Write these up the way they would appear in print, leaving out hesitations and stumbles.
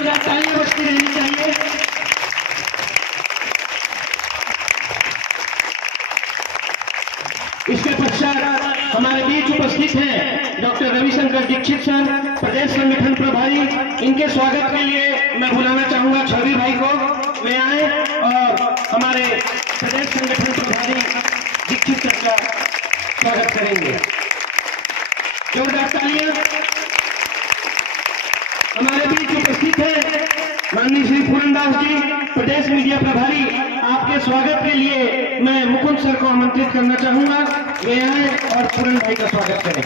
जोरदार तालियां बजती रहनी चाहिए। इसके पश्चात हमारे बीच उपस्थित हैं डॉक्टर रविशंकर दीक्षित सर, प्रदेश संगठन प्रभारी। इनके स्वागत के लिए मैं बुलाना चाहूंगा छवि भाई को, वे आए और हमारे प्रदेश संगठन प्रभारी दीक्षित सर का स्वागत करेंगे। जोरदार तालियां। हमारे बीच उपस्थित है माननीय श्री पूरनदास जी, प्रदेश मीडिया प्रभारी। आपके स्वागत के लिए मैं मुकुंद सर को आमंत्रित करना चाहूंगा, वे आए और पूरन भाई का स्वागत करें।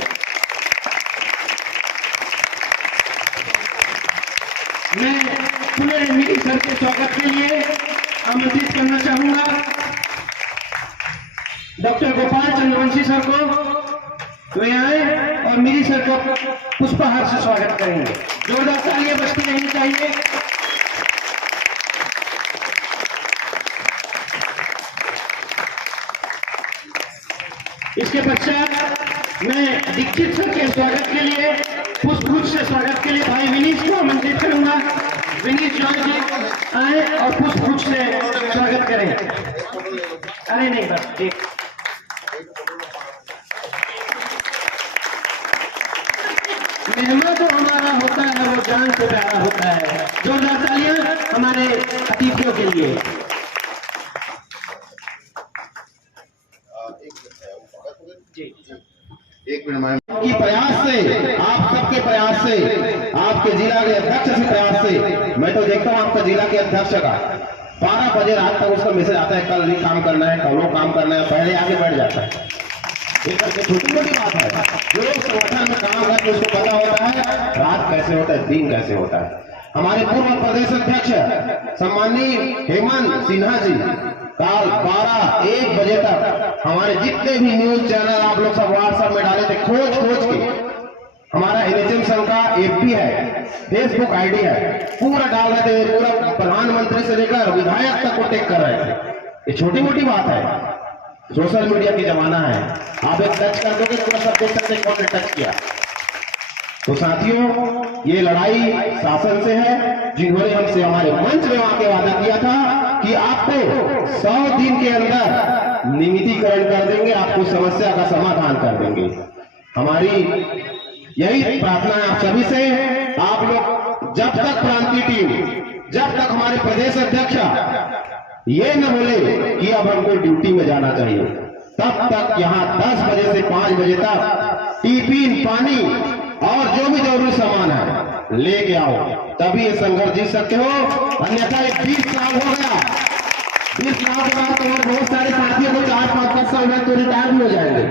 मैं पुनः मिरी सर के स्वागत के लिए आमंत्रित करना चाहूंगा डॉक्टर गोपाल चंद्रवंशी सर को, वे आए और मिरी सर को पुष्पहार से स्वागत करेंगे। जोरदार तालियां बजती रहनी चाहिए। इसके पश्चात मैं दीक्षित सर के स्वागत के लिए पुष्पगुच्छ से स्वागत के लिए भाई विनीत को आमंत्रित करूंगा। विनीत जॉय जी आए और पुष्पगुच्छ से स्वागत करें। अरे नहीं, बस ठीक। मेहमान जो हमारा होता है वो जान से प्यारा होता है। जोरदार तालियां हमारे अतिथियों के लिए। एक मिनट की प्रयास से, आप सबके प्रयास से, आपके जिला के अध्यक्ष के प्रयास से, मैं तो देखता हूँ आपका जिला के अध्यक्ष का 12 बजे रात तक उसका मैसेज आता है, कल नहीं काम करना है, कल वो काम करना है, पहले आके बैठ जाता है। ये करके छोटी मोटी बात है। जो संगठन में काम करके उसको पता होता है रात कैसे होता है, दिन कैसे होता है। हमारे पूर्व प्रदेश अध्यक्ष सम्माननीय हेमंत सिन्हा जी कल 12-1 बजे तक हमारे जितने भी न्यूज चैनल आप लोग सब व्हाट्सएप में डाले थे, खोज के हमारा NHM संघ का FB है, फेसबुक आईडी है, पूरा डाल रहे थे। पूरा प्रधानमंत्री से लेकर विधायक तक को टेक कर रहे थे। ये छोटी मोटी बात है, सोशल मीडिया की जमाना है। आप एक टच कर दोगे तो सब देख सकते कौन ने टच किया। तो साथियों, ये लड़ाई शासन से है, जिन्होंने हमसे हमारे मंच में आके वादा किया था कि आपको 100 दिन के अंदर नियमितीकरण कर देंगे, आपको समस्या का समाधान कर देंगे। हमारी यही प्रार्थना है आप सभी से। आप लोग जब तक प्रांतीय टीम, जब तक हमारे प्रदेश अध्यक्ष ये न बोले कि अब हमको ड्यूटी में जाना चाहिए, तब तक यहाँ 10 बजे से 5 बजे तक टिफिन, पानी और जो भी जरूरी सामान है लेके आओ, तभी ये संघर्ष जीत सकते हो। अन्यथा 20 साल हो गया, 20 साल के बाद तो बहुत सारे साथियों को 4-5 साल में तो रिटायर भी हो जाएंगे,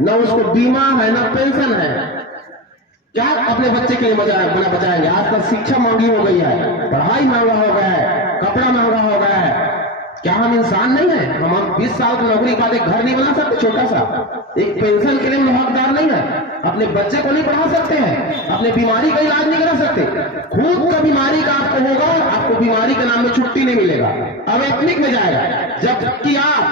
न उसको बीमा है न पेंशन है। क्या अपने बच्चे के लिए बचाएंगे? आजकल शिक्षा महंगी हो गई है, पढ़ाई महंगा हो गया है, कपड़ा महंगा हो गया है। क्या हम इंसान नहीं है? हम 20 साल की नौकरी के बाद एक घर नहीं बना सकते छोटा सा? एक पेंशन के लिए हम हकदार नहीं है? अपने बच्चे को नहीं पढ़ा सकते हैं? अपने बीमारी का इलाज नहीं करा सकते? खुद का बीमारी का आपको होगा, आपको बीमारी के नाम में छुट्टी नहीं मिलेगा, अब एथनिक में जाएगा। जबकि आप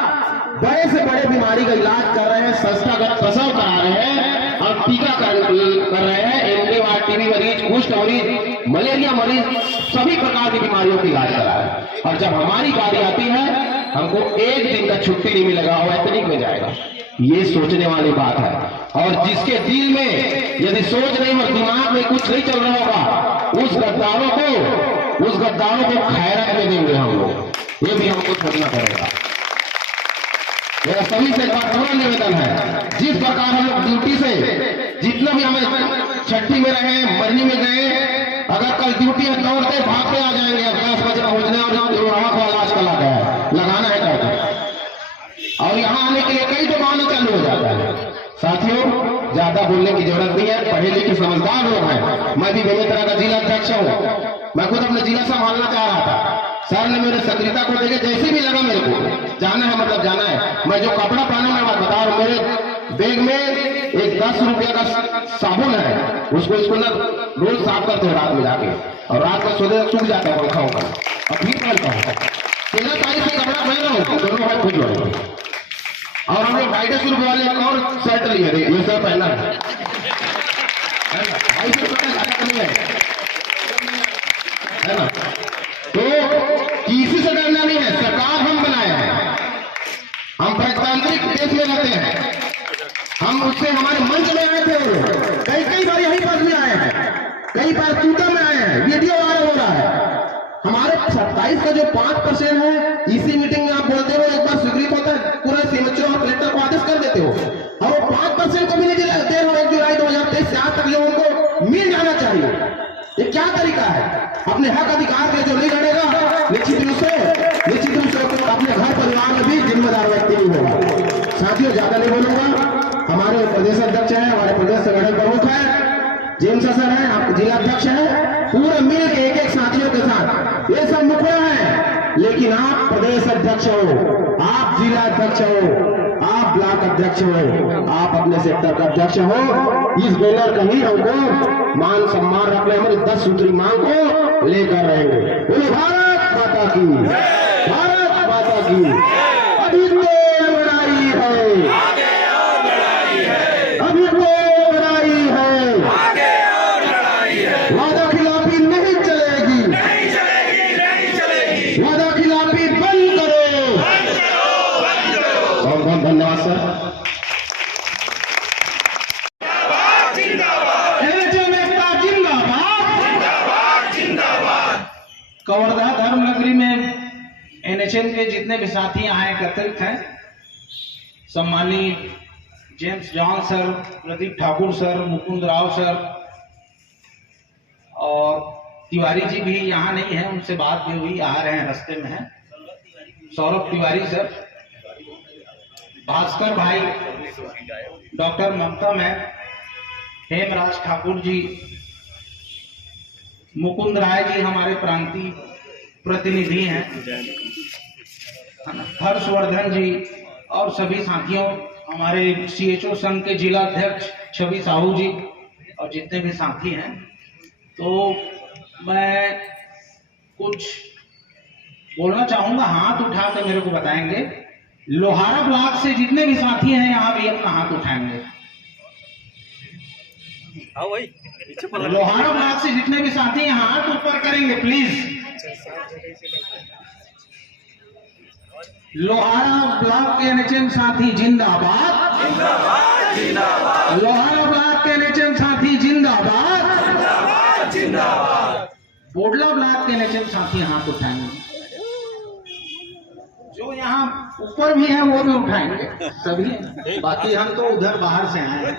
बड़े से बड़े बीमारी का इलाज कर रहे हैं, संस्थागत प्रसव करा रहे हैं और टीकाकरण कर रहे हैं, MDR-TB मरीज, कुष्ठ मरीज, मलेरिया मरीज, सभी प्रकार की बीमारियों का इलाज करा है। और जब हमारी बारी आती है हमको 1 दिन का छुट्टी नहीं मिलेगा, वो एथनिक में जाएगा। ये सोचने वाली बात है। और जिसके दिल में यदि सोच नहीं और दिमाग में कुछ नहीं चल रहा होगा, उस गद्दारों को खैरत में देंगे हम लोग। ये भी हमको सोचना पड़ेगा। मेरा सभी से एक बात पूरा निवेदन है, जिस प्रकार हम लोग ड्यूटी से जितना भी हमें छठी में रहे, मरनी में गए, अगर कल ड्यूटी है दौड़ते भागते आ जाएंगे। 10 बजे पहुंचने और आंख वाला आजकल आ गया है, लगाना है करके, और यहाँ आने के लिए कई तो बहाने चालू हो जाता है। साथियों, ज्यादा बोलने की जरूरत नहीं है, पढ़े लिखे समझदार लोग हैं। मैं भी बेमेतरा का जिला अध्यक्ष हूँ, मैं खुद अपने जिला संभालना चाह रहा था। सर ने मेरे सक्रियता को देखे, जैसे भी लगा मेरे को जाना है, मतलब जाना है। मैं जो कपड़ा पहना मैं बता रहा हूँ, मेरे बैग में एक 10 रुपये का साबुन है, उसको इसको ना रोज साफ करते हैं रात में जाके, और रात को सोते सूख जाता है पंखा होगा, और फिर पहनता हूँ। 13 तारीख से कपड़ा पहन रहा हूँ, दोनों हाथ खुद लगे। और हम लोग 250 रुपये वाले एक और शर्ट लिए, ये सब पहना है, 250 रुपये ज्यादा नहीं है। है ना। तो किसी से डरना नहीं है, सरकार हम बनाए हैं, हम प्रजातांत्रिक देश में रहते हैं, हम उससे हमारे मंच में आए थे, कई बार यही पास में आए हैं, कई बार ट्विटर में आए हैं, वीडियो वायरल हो रहा है। हमारे 27 का जो 5% है, इसी मीटिंग में आप बोलते हो एक बार स्वीकृत होता है, पूरा सीएमएचओ और कलेक्टर को आदेश कर देते हो, और वो 5% को भी नहीं दे रहे हो 1 जुलाई 2023 से आज तक जो उनको मिल जाना चाहिए। ये क्या तरीका है? अपने हक अधिकार के जो नहीं लड़ेगा निश्चित रूप से अपने घर परिवार में भी जिम्मेदार व्यक्ति नहीं होगा। साथियों, ज्यादा नहीं बोलूंगा। हमारे प्रदेश अध्यक्ष है, हमारे प्रदेश संगठन प्रमुख है, जेम्स सर है, आपके जिला अध्यक्ष है, पूरे मिल के एक साथियों के साथ, ये सब मुखिया है, लेकिन आप प्रदेश अध्यक्ष हो, आप जिला अध्यक्ष हो, आप ब्लॉक अध्यक्ष हो, आप अपने सेक्टर का अध्यक्ष हो। इस बैनर कहीं हमको मान सम्मान रखने, हमारी 10 सूत्री मांग को लेकर रहेंगे। बोले भारत माता की, भारत माता की। अभी तो लड़ाई है, अभी तो लड़ाई है, वादा खिलाफी नहीं चलेगी, वादा खिलाफी बंद करो। बहुत बहुत धन्यवाद सर। कवर्धा धर्म नगरी में एनएचएम के जितने भी साथी यहाँ एकत्रित हैं, सम्मानित James John sir, Pradeep Thakur sir, Mukund Rao sir और तिवारी जी भी यहाँ नहीं है, उनसे बात भी हुई, आ रहे हैं, रास्ते में हैं, सौरभ तिवारी सर, भास्कर भाई, डॉक्टर ममता मैम, हेमराज ठाकुर जी, मुकुंद राय जी हमारे प्रांतीय प्रतिनिधि हैं, हर्षवर्धन जी और सभी साथियों, हमारे सीएचओ संघ के जिला अध्यक्ष छवि साहू जी और जितने भी साथी हैं। तो मैं कुछ बोलना चाहूंगा, हाथ उठा के मेरे को बताएंगे। लोहारा ब्लॉक से जितने भी साथी हैं यहाँ भी अपना हाथ उठाएंगे। लोहारा ब्लॉक से जितने भी साथी हैं हाथ ऊपर करेंगे प्लीज। लोहारा ब्लॉक के एनएचएम साथी जिंदाबाद, जिंदाबाद, जिंदाबाद। लोहारा ब्लॉक के एनएचएम साथी जिंदाबाद, जिंदाबाद, जिंदाबाद। बोडला ब्लॉक के एनएचएम साथी हाथ उठाएंगे, जो यहाँ ऊपर भी है वो भी उठाएंगे सभी, बाकी हम तो उधर बाहर से आए हैं।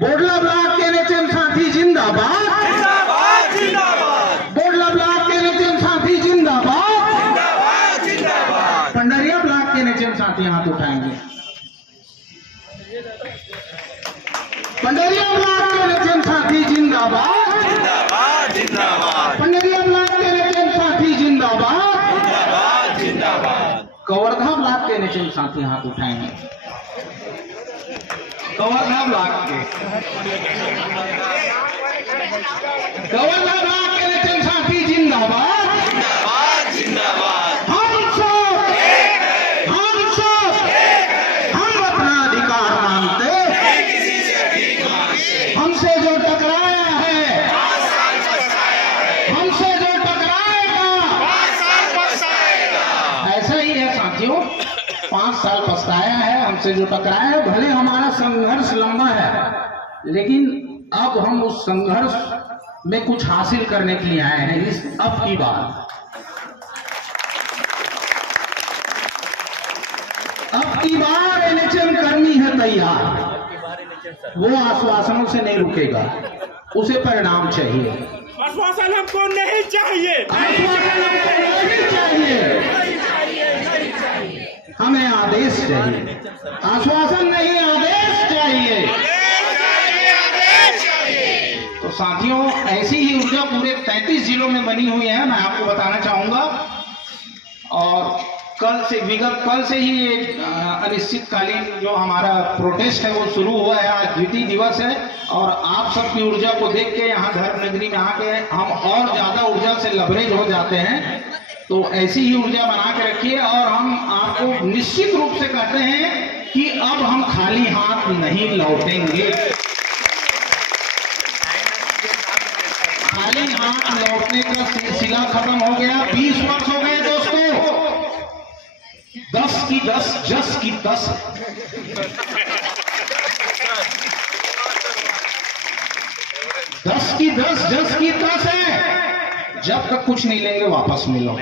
बोडला ब्लॉक के एनएचएम साथी जिंदाबाद, जिंदाबाद, जिंदाबाद। बोडला ब्लॉक के एनएचएम साथी जिंदाबाद, जिंदाबाद, जिंदाबाद। पंडरिया ब्लॉक के एनएचएम साथी हाथ उठाएंगे। पंडरिया ब्लॉक के एनएचएम साथी जिंदाबाद, जिंदाबाद, जिंदाबाद। पंडरिया ब्लॉक के एनएचएम साथी जिंदाबाद, जिंदाबाद, जिंदाबाद। कवर्धा ब्लॉक के एनएचएम साथी हाथ उठाएंगे। कवर्धा ब्लॉक के एनएचएम साथी जिंदाबाद, जिंदाबाद, जिंदाबाद। हम अपना अधिकार मांगते, हमसे जो टकराया है, हमसे जो टकराएगा, ऐसा ही है साथियों, 5 साल पछताया है, हमसे जो टकराया है। भले हमारा संघर्ष लंबा है, लेकिन अब हम उस संघर्ष में कुछ हासिल करने के लिए आए हैं। इस अब की बात, अब की बार एनएचएम करनी है तैयार, वो आश्वासनों से नहीं रुकेगा, उसे परिणाम चाहिए। आश्वासन हमको नहीं चाहिए, आश्वासन हमको नहीं चाहिए, हमें आदेश चाहिए। आश्वासन नहीं, आदेश चाहिए। तो साथियों, ऐसी ही ऊर्जा पूरे 33 जिलों में बनी हुई है, मैं आपको बताना चाहूंगा। और कल से ही ये अनिश्चितकालीन जो हमारा प्रोटेस्ट है वो शुरू हुआ है। आज द्वितीय दिवस है और आप सबकी ऊर्जा को देख के यहाँ धर्म नगरी में आके हम और ज्यादा ऊर्जा से लबरेज हो जाते हैं। तो ऐसी ही ऊर्जा बना के रखिए और हम आपको निश्चित रूप से कहते हैं कि अब हम खाली हाथ नहीं लौटेंगे। साथ लौटने का सिलसिला खत्म हो गया। 20 वर्ष हो गए दोस्तों। 10 की 10, जस की 10। दस की 10, जस की 10 है। जब तक कुछ नहीं लेंगे वापस मिलो।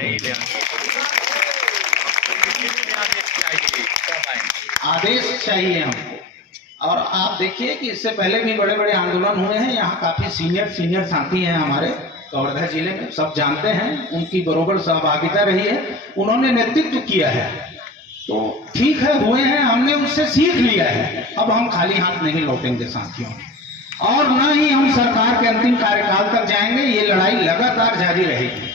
आदेश चाहिए हमको। और आप देखिए कि इससे पहले भी बड़े बड़े आंदोलन हुए हैं। यहाँ काफी सीनियर साथी हैं हमारे कवर्धा जिले में, सब जानते हैं, उनकी बरोबर सहभागिता रही है, उन्होंने नेतृत्व किया है। तो ठीक है, हुए हैं, हमने उससे सीख लिया है। अब हम खाली हाथ नहीं लौटेंगे साथियों, और न ही हम सरकार के अंतिम कार्यकाल तक जाएंगे। ये लड़ाई लगातार जारी रहेगी।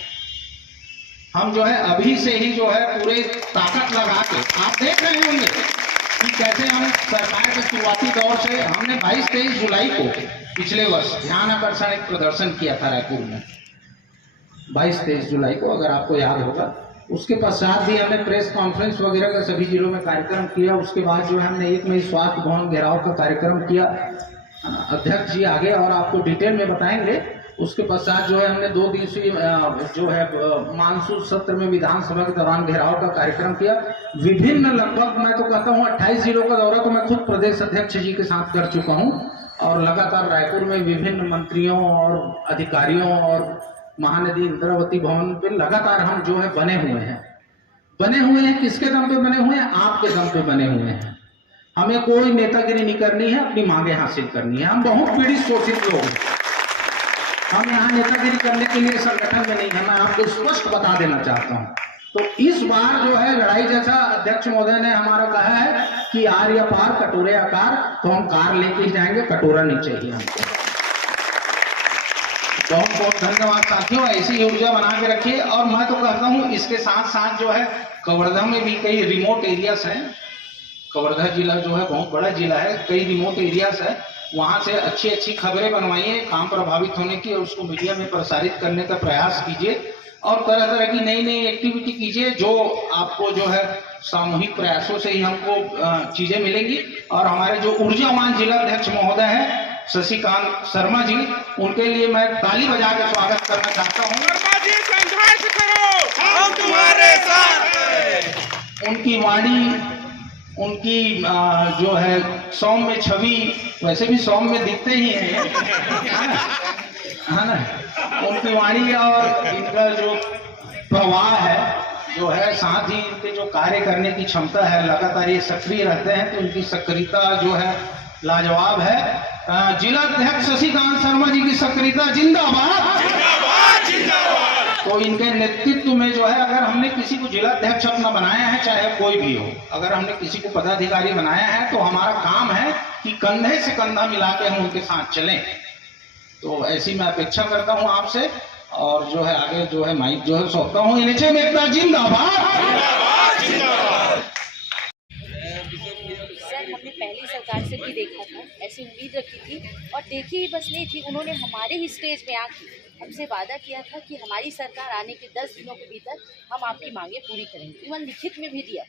हम जो है अभी से ही जो है पूरे ताकत लगा के, आप देख रहे होंगे कि कैसे हम सरकार के शुरुआती दौर से हमने 22-23 जुलाई को पिछले वर्ष ध्यान आकर्षण एक प्रदर्शन किया था रायपुर में, 22-23 जुलाई को, अगर आपको याद होगा। उसके पश्चात भी हमने प्रेस कॉन्फ्रेंस वगैरह का सभी जिलों में कार्यक्रम किया। उसके बाद जो है हमने 1 मई स्वास्थ्य भवन घेराव का कार्यक्रम किया। अध्यक्ष जी आगे और आपको डिटेल में बताएंगे। उसके पश्चात जो है हमने 2 दिवसीय जो है मानसून सत्र में विधानसभा के दौरान घेराव का कार्यक्रम किया। विभिन्न, लगभग मैं तो कहता हूँ 28 जिलों का दौरा तो मैं खुद प्रदेश अध्यक्ष जी के साथ कर चुका हूँ, और लगातार रायपुर में विभिन्न मंत्रियों और अधिकारियों और महानदी इंद्रावती भवन पे लगातार हम जो है बने हुए हैं। किसके दम पे बने हुए हैं? आपके दम पे बने हुए हैं। हमें कोई नेतागिरी नहीं करनी है, अपनी मांगे हासिल करनी है। हम बहुत पीड़ित शोषित लोग हैं। हम यहाँ नेतागिरी करने के लिए संगठन में नहीं है, मैं आपको स्पष्ट बता देना चाहता हूँ। तो इस बार जो है लड़ाई, जैसा अध्यक्ष महोदय ने हमारा कहा है कि आर या पार कटोरे आकार, तो हम कार लेके ही जाएंगे, कटोरा नहीं चाहिए हमको। बहुत बहुत धन्यवाद साथियों, ऐसी ऊर्जा बना के रखिए। और मैं तो कहता हूँ इसके साथ साथ जो है कवर्धा में भी कई रिमोट एरियाज हैं। कवर्धा जिला जो है बहुत बड़ा जिला है, कई रिमोट एरियाज है, वहां से अच्छी खबरें बनवाइए काम प्रभावित होने की, और उसको मीडिया में प्रसारित करने का प्रयास कीजिए, और तरह तरह की नई एक्टिविटी कीजिए, जो आपको जो है सामूहिक प्रयासों से ही हमको चीजें मिलेंगी। और हमारे जो ऊर्जावान जिला अध्यक्ष महोदय हैं शशिकांत शर्मा जी, उनके लिए मैं ताली बजा के स्वागत करना चाहता हूँ। संघर्ष करो, हम तुम्हारे साथ हैं। उनकी वाणी, उनकी जो है सौम्य छवि, वैसे भी सौम्य दिखते ही हैं, है ना? उनकी वाणी और इनका जो प्रवाह है जो है, साथ ही इनके जो कार्य करने की क्षमता है, लगातार ये सक्रिय रहते हैं, तो इनकी सक्रियता जो है लाजवाब है। जिला अध्यक्ष शशिकांत शर्मा जी की सक्रियता जिंदाबाद, जिंदाबाद, जिंदाबाद। तो इनके नेतृत्व में जो है, अगर हमने किसी को जिला अध्यक्ष अपना बनाया है, चाहे कोई भी हो, अगर हमने किसी को पदाधिकारी बनाया है, तो हमारा काम है कि कंधे से कंधा मिला के हम उनके साथ चलें। तो ऐसी मैं अपेक्षा करता हूं आपसे, और जो है आगे जो है माइक जो है सौंपता हूं। एनएचए में एकता जिंदाबाद, जिंदाबाद, जिंदाबाद। सर, हमने पहली सरकार से भी देखा था, ऐसी उम्मीद रखी थी, और देखी ही बस नहीं थी, उन्होंने हमारे ही स्टेज में आके हमसे वादा किया था कि हमारी सरकार आने के 10 दिनों के भीतर हम आपकी मांगे पूरी करेंगे। इवन लिखित में भी दिया,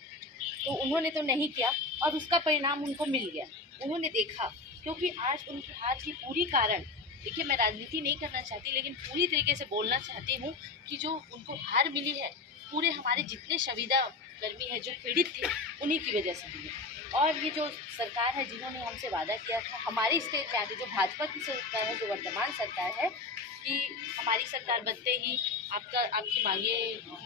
तो उन्होंने तो नहीं किया, और उसका परिणाम उनको मिल गया। उन्होंने देखा, क्योंकि आज उनकी हार की पूरी कारण, देखिए मैं राजनीति नहीं करना चाहती, लेकिन पूरी तरीके से बोलना चाहती हूँ कि जो उनको हार मिली है, पूरे हमारे जितने संविदा कर्मी हैं जो पीड़ित थे, उन्हीं की वजह से मिली। और ये जो सरकार है जिन्होंने हमसे वादा किया था हमारे स्टेट में आके, जो भाजपा की सरकार है, जो वर्तमान सरकार है, कि हमारी सरकार बनते ही आपकी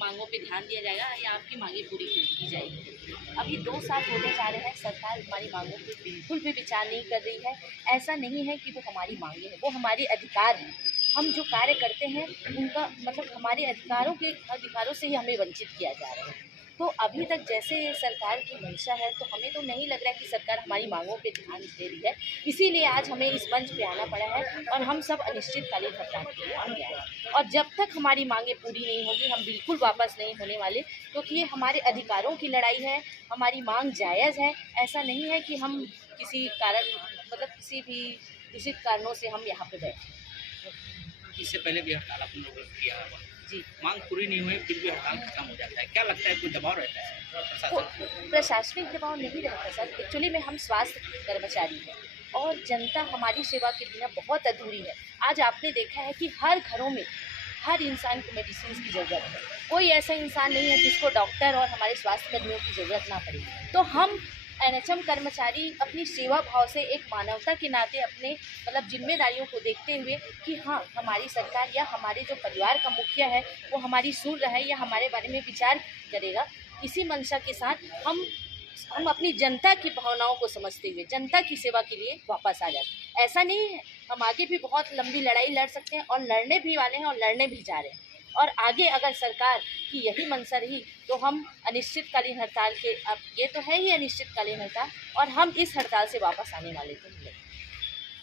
मांगों पे ध्यान दिया जाएगा या आपकी मांगे पूरी की जाएगी। अभी 2 साल होने जा रहे हैं, सरकार हमारी मांगों पे बिल्कुल भी विचार नहीं कर रही है। ऐसा नहीं है कि वो हमारी मांगे हैं, वो हमारे अधिकार हैं। हम जो कार्य करते हैं उनका मतलब हमारे अधिकारों से ही हमें वंचित किया जा रहा है। तो अभी तक जैसे सरकार की मंशा है, तो हमें तो नहीं लग रहा है कि सरकार हमारी मांगों पे ध्यान दे रही है। इसीलिए आज हमें इस मंच पे आना पड़ा है, और हम सब अनिश्चितकालीन हड़ताल के लिए आगे आए हैं। और जब तक हमारी मांगे पूरी नहीं होगी, हम बिल्कुल वापस नहीं होने वाले, क्योंकि ये हमारे अधिकारों की लड़ाई है। हमारी मांग जायज़ है, ऐसा नहीं है कि हम किसी कारण मतलब किसी भी दूषित कारणों से हम यहाँ पे बैठे। इससे पहले भी हड़ताल अपन लोगों ने किया है जी, मांग पूरी नहीं हुई, फिर भी हड़ताल खत्म हो जाता है। क्या लगता है, कोई दबाव रहता है प्रशासन? प्रशासनिक दबाव नहीं रहता सर। एक्चुअली में हम स्वास्थ्य कर्मचारी हैं, और जनता हमारी सेवा के बिना बहुत अधूरी है। आज आपने देखा है कि हर घरों में हर इंसान को मेडिसिन की ज़रूरत है। कोई ऐसा इंसान नहीं है जिसको डॉक्टर और हमारे स्वास्थ्य कर्मियों की ज़रूरत ना पड़े। तो हम एनएचएम कर्मचारी अपनी सेवा भाव से एक मानवता के नाते अपने मतलब जिम्मेदारियों को देखते हुए कि हाँ, हमारी सरकार या हमारे जो परिवार का मुखिया है वो हमारी सुन रहा है या हमारे बारे में विचार करेगा, इसी मंशा के साथ हम अपनी जनता की भावनाओं को समझते हुए जनता की सेवा के लिए वापस आ जाते। ऐसा नहीं है, हम आगे भी बहुत लंबी लड़ाई लड़ सकते हैं और लड़ने भी वाले हैं और लड़ने भी जा रहे हैं। और आगे अगर सरकार की यही मंशा रही तो हम अनिश्चितकालीन हड़ताल के, अब ये तो है ही अनिश्चितकालीन हड़ताल, और हम इस हड़ताल से वापस आने वाले थे।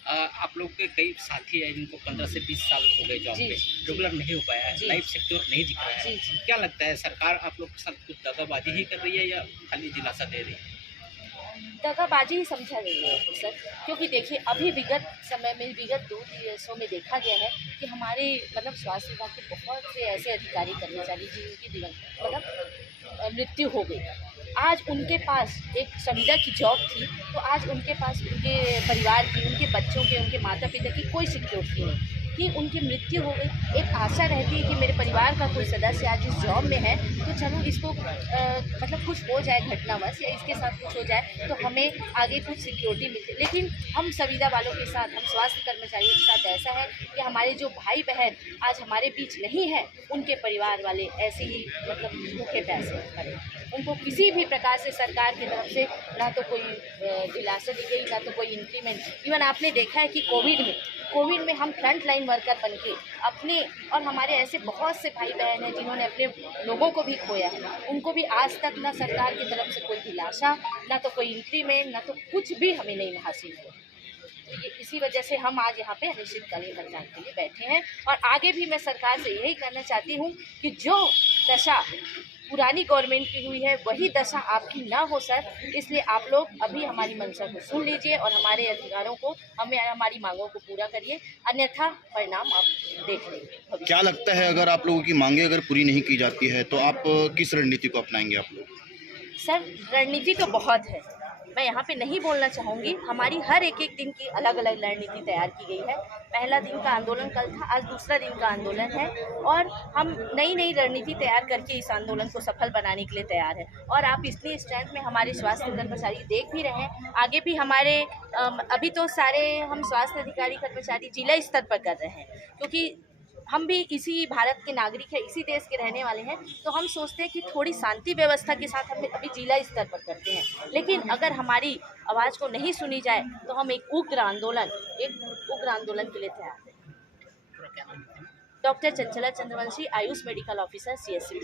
आप लोग के कई साथी हैं जिनको 15 से 20 साल हो गए जॉब जी, पे, जी। रेगुलर नहीं हो पाया है, जी। लाइफ सिक्योर नहीं दिख रहा है। जी, जी। क्या लगता है सरकार आप लोग के साथ कुछ दगाबाजी ही कर रही है या खाली दिलासा दे रही है? दगाबाजी ही समझा गई है सर, क्योंकि देखिए अभी विगत समय में, विगत 2 दिवसों में देखा गया है कि हमारे मतलब स्वास्थ्य विभाग के बहुत से ऐसे अधिकारी कर्मचारी जिनकी मृत्यु हो गई। आज उनके पास एक संविदा की जॉब थी, तो आज उनके पास उनके परिवार की, उनके बच्चों के, उनके माता पिता की कोई सिक्योरिटी नहीं कि उनकी मृत्यु हो गई। एक आशा रहती है कि मेरे परिवार का कोई सदस्य आज इस जॉब में है तो चलो इसको मतलब कुछ हो जाए घटनावश या इसके साथ कुछ हो जाए तो हमें आगे कुछ सिक्योरिटी मिलती। लेकिन हम संविदा वालों के साथ, हम स्वास्थ्य कर्मचारियों के साथ ऐसा है कि हमारे जो भाई बहन आज हमारे बीच नहीं है, उनके परिवार वाले ऐसे ही मतलब भूखे प्यासे मरे। उनको किसी भी प्रकार से सरकार की तरफ से ना तो कोई दिलासा दी गई, ना तो कोई इंक्रीमेंट। इवन आपने देखा है कि कोविड में हम फ्रंट लाइन वर्कर बन के अपने, और हमारे ऐसे बहुत से भाई बहन हैं जिन्होंने अपने लोगों को भी खोया है, उनको भी आज तक ना सरकार की तरफ से कोई दिलासा, ना तो कोई इंक्रीमेंट, ना तो कुछ भी हमें नहीं हासिल हुआ। तो ये इसी वजह से हम आज यहाँ पे अनिश्चितकालीन हड़ताल के लिए बैठे हैं। और आगे भी मैं सरकार से यही कहना चाहती हूँ कि जो दशा पुरानी गवर्नमेंट की हुई है वही दशा आपकी ना हो सर, इसलिए आप लोग अभी हमारी मंशा को सुन लीजिए और हमारे अधिकारों को, हमारी मांगों को पूरा करिए, अन्यथा परिणाम आप देख लेंगे। क्या लगता है अगर आप लोगों की मांगे अगर पूरी नहीं की जाती है तो आप किस रणनीति को अपनाएंगे आप लोग? सर रणनीति तो बहुत है, मैं यहाँ पे नहीं बोलना चाहूँगी। हमारी हर एक दिन की अलग अलग रणनीति तैयार की गई है। पहला दिन का आंदोलन कल था, आज दूसरा दिन का आंदोलन है और हम नई रणनीति तैयार करके इस आंदोलन को सफल बनाने के लिए तैयार है। और आप इतनी स्ट्रेंथ में हमारे स्वास्थ्य कर्मचारी देख भी रहे हैं। आगे भी हमारे अभी तो सारे हम स्वास्थ्य अधिकारी कर्मचारी जिला स्तर पर कर रहे हैं, क्योंकि हम भी इसी भारत के नागरिक हैं, इसी देश के रहने वाले हैं, तो हम सोचते हैं कि थोड़ी शांति व्यवस्था के साथ हम अभी जिला स्तर पर करते हैं। लेकिन अगर हमारी आवाज़ को नहीं सुनी जाए तो हम एक उग्र आंदोलन के लिए तैयार हैं। Doctor Chanchala Chandravanshi, Ayush medical officer, CSCB।